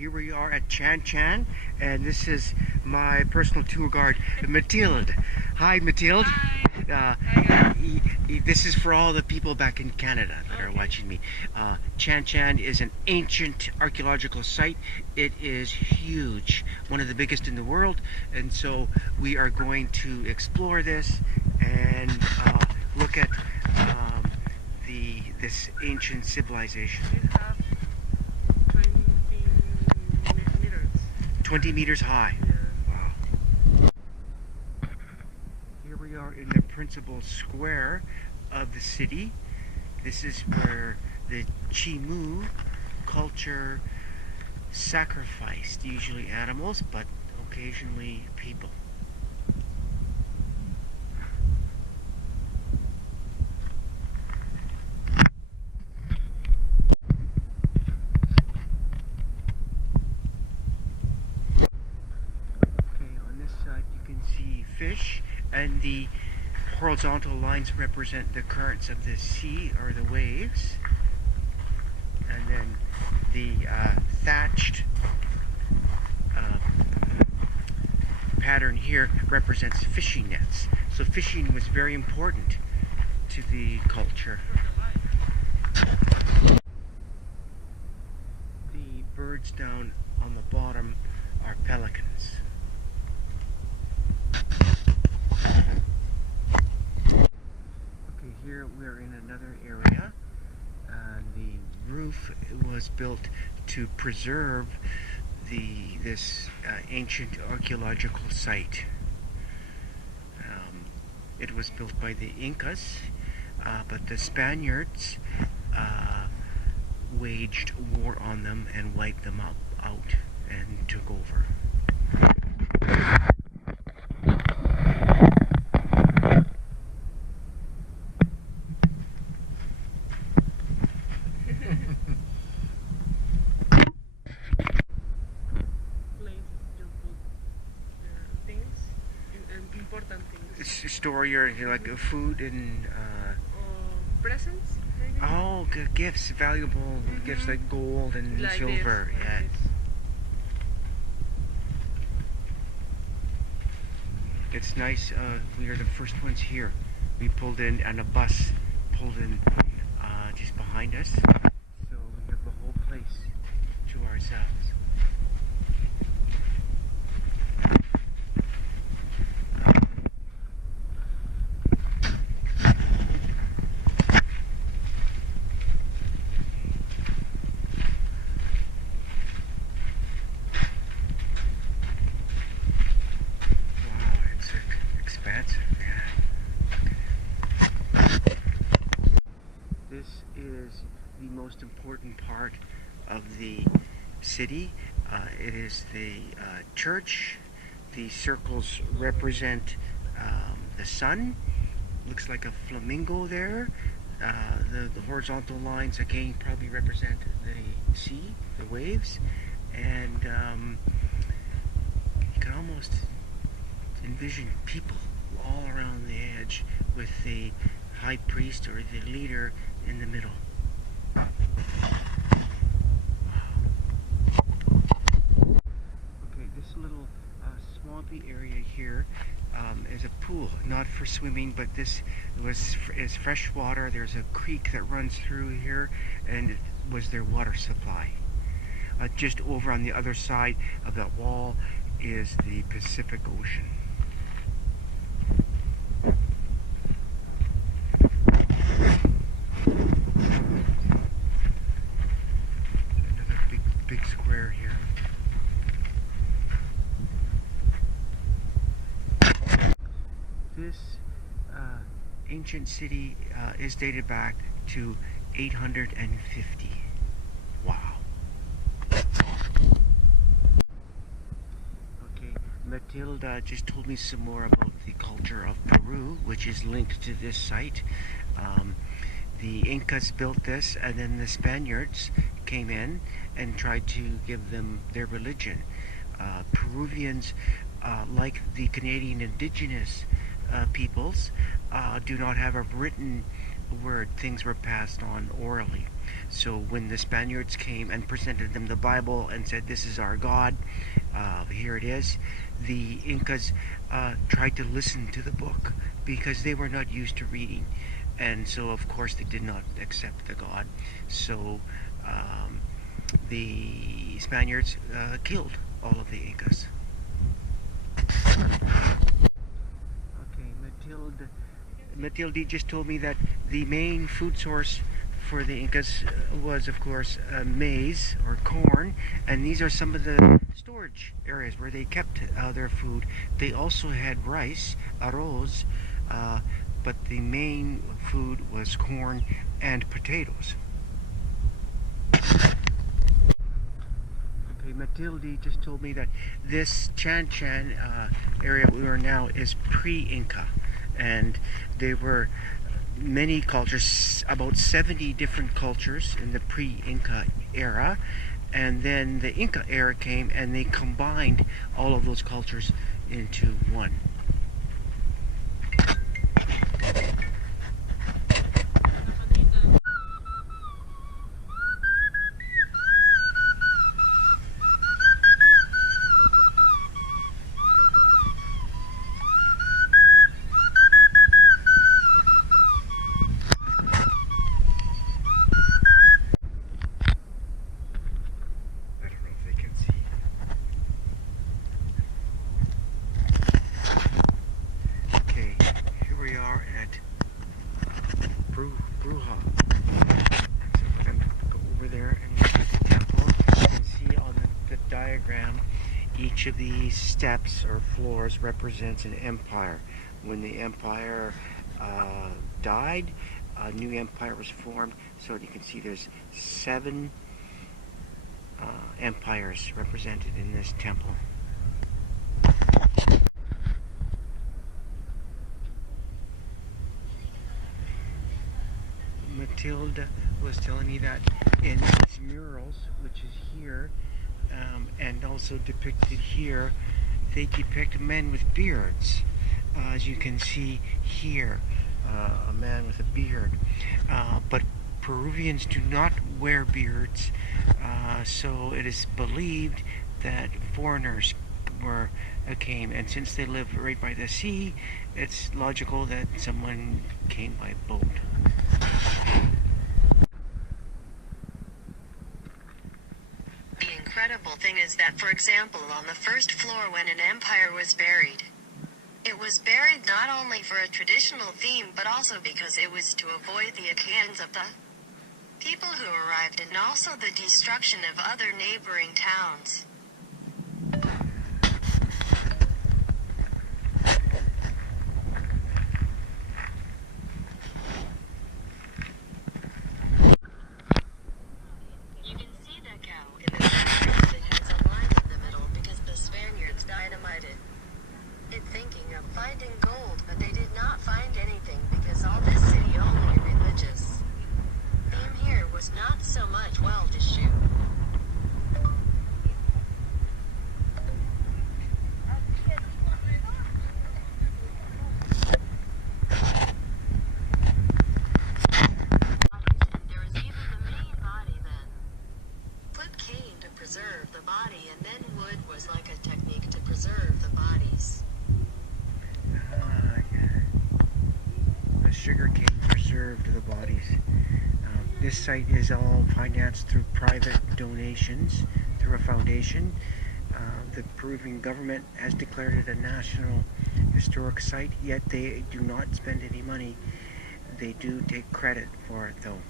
Here we are at Chan Chan, and this is my personal tour guide, Mathilde. Hi, Mathilde. Hi. Uh, Hi, this is for all the people back in Canada that are watching me. Chan Chan is an ancient archaeological site. It is huge, one of the biggest in the world, and so we are going to explore this and look at this ancient civilization. We have 20 meters. 20 meters high. Yeah. Wow. Here we are in the principal square of the city. This is where the Chimu culture sacrificed usually animals, but occasionally people. You can see fish, and the horizontal lines represent the currents of the sea or the waves, and then the thatched pattern here represents fishing nets. So fishing was very important to the culture. The birds down on the bottom are pelicans. Here we're in another area. The roof was built to preserve this ancient archaeological site. It was built by the Incas, but the Spaniards waged war on them and wiped them out and took over. Important things. Store your like food and presents, maybe? Oh, gifts, valuable gifts like gold and like silver. This, yeah. Like It's nice. We are the first ones here. We pulled in, and a bus pulled in just behind us, so we have the whole place to ourselves. This is the most important part of the city. It is the church. The circles represent the sun. Looks like a flamingo there. The horizontal lines again probably represent the sea, the waves, and you can almost envision people all around the edge with the high priest or the leader in the middle. Okay, this little swampy area here is a pool, not for swimming, but this is fresh water. There's a creek that runs through here, and it was their water supply. Just over on the other side of that wall is the Pacific Ocean. Big square here. This ancient city is dated back to 850. Wow. Okay, Matilda just told me some more about the culture of Peru, which is linked to this site. The Incas built this, and then the Spaniards came in and tried to give them their religion. Peruvians, like the Canadian indigenous peoples, do not have a written word. Things were passed on orally. So when the Spaniards came and presented them the Bible and said, "This is our God, here it is," the Incas tried to listen to the book because they were not used to reading. And so, of course, they did not accept the God. So the Spaniards killed all of the Incas. Okay, Matilde just told me that the main food source for the Incas was, of course, maize or corn, and these are some of the storage areas where they kept their food. They also had rice, arroz, but the main food was corn and potatoes. Okay, Matilde just told me that this Chan Chan area we are now is pre-Inca, and there were many cultures, about 70 different cultures in the pre-Inca era, and then the Inca era came and they combined all of those cultures into one. Bruja. So we're going to go over there and look at the temple. You can see on the diagram each of these steps or floors represents an empire. When the empire died, a new empire was formed. So you can see there's 7 empires represented in this temple. Matilda was telling me that in these murals, which is here, and also depicted here, they depict men with beards. As you can see here, a man with a beard. But Peruvians do not wear beards, so it is believed that foreigners came, and since they live right by the sea, it's logical that someone came by boat. The incredible thing is that, for example, on the first floor when an empire was buried, it was buried not only for a traditional theme but also because it was to avoid the accounts of the people who arrived and also the destruction of other neighboring towns. You can see the cow in the center. It has a line in the middle because the Spaniards dynamited it thinking of finding gold, but they did not find anything because all this city only religious. Theme here was not so much well to shoot. There was even the main body then. Flip cane to preserve the body, and then wood was like a technique to preserve the bodies. The sugar cane preserved the bodies. This site is all financed through private donations through a foundation. The Peruvian government has declared it a national historic site, yet they do not spend any money. They do take credit for it though.